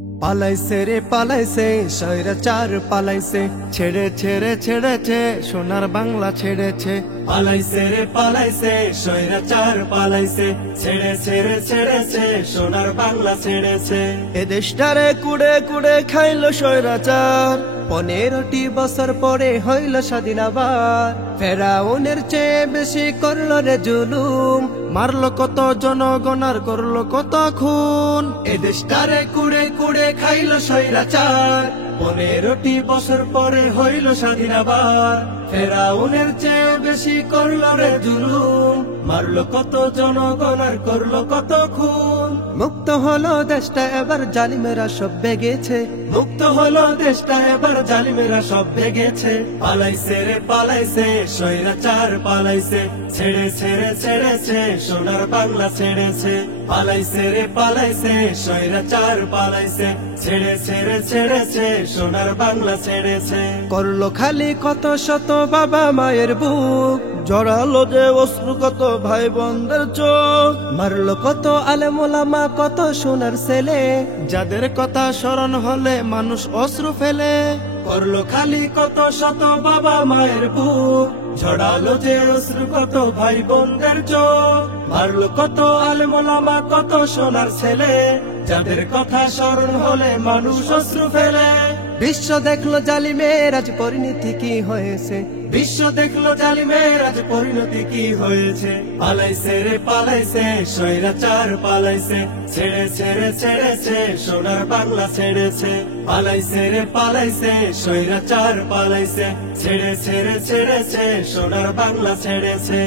পালাইছে রে পালাইছে স্বৈরাচার পালাইছে, ছেড়ে ছেড়ে ছেড়েছে সোনার বাংলা ছেড়েছে। পালাইছে রে পালাইছে স্বৈরাচার পালাইছে, ছেড়ে ছেড়ে ছেড়েছে সোনার বাংলা ছেড়েছে। এ দেশটারে কুড়ে কুড়ে খাইলো স্বৈরাচার, 15টি বছর পরে হইল স্বাধীন আবার। ফেরাউনের চেয়ে বেশি করলো রে জুলুম, মারলো কত জনগণ আর করলো কত খুন। এ দেশটারে কুড়ে কুড়ে খাইলো স্বৈরাচার, 15টি বছর পরে হইল স্বাধীন আবার। ফেরাউনের চেয়ে বেশি করলো রে জুলুম, মারলো কত জনগণ আর করলো কত খুন। মুক্ত হলো দেশটা এবার জালিমেরা সব বেগেছে, মুক্ত হলো দেশটা এবার জালিমেরা সব ভেগেছে। পালাইছে রে পালাইছে স্বৈরাচার পালাইছে, ছেড়ে ছেড়ে ছেড়েছে সোনার বাংলা ছেড়েছে। পালাইছে রে পালাইছে স্বৈরাচার পালাইছে, ছেড়ে ছেড়ে ছেড়েছে সোনার বাংলা ছেড়েছে। করলো খালি কত শত বাবা মায়ের বুক, জড়ালো যে অশ্রু কত ভাই বোনদের চোখ। মারলো কত আলেম ওলামা কত সোনার ছেলে, যাদের কথা স্মরণ হলে মানুষ অশ্রু ফেলে। করলো খালি কত শত বাবা মায়ের বুক, ঝড়ালো যে অশ্রু কত ভাই বোনদের চোখ। মারলো কত আলেম ওলামা কত সোনার ছেলে, যাদের কথা স্মরণ হলে মানুষ অশ্রু ফেলে। বিশ্ব দেখলো জালিমের আজ পরিণতি কি হয়েছে, বিশ্ব দেখলো জালিমের আজ পরিণতি কি হয়েছে। পালাইছে রে পালাইছে স্বৈরাচার পালাইছে, ছেড়ে ছেড়ে ছেড়েছে সোনার বাংলা ছেড়েছে। পালাইছে রে পালাইছে স্বৈরাচার পালাইছে, ছেড়ে ছেড়ে ছেড়েছে সোনার বাংলা ছেড়েছে।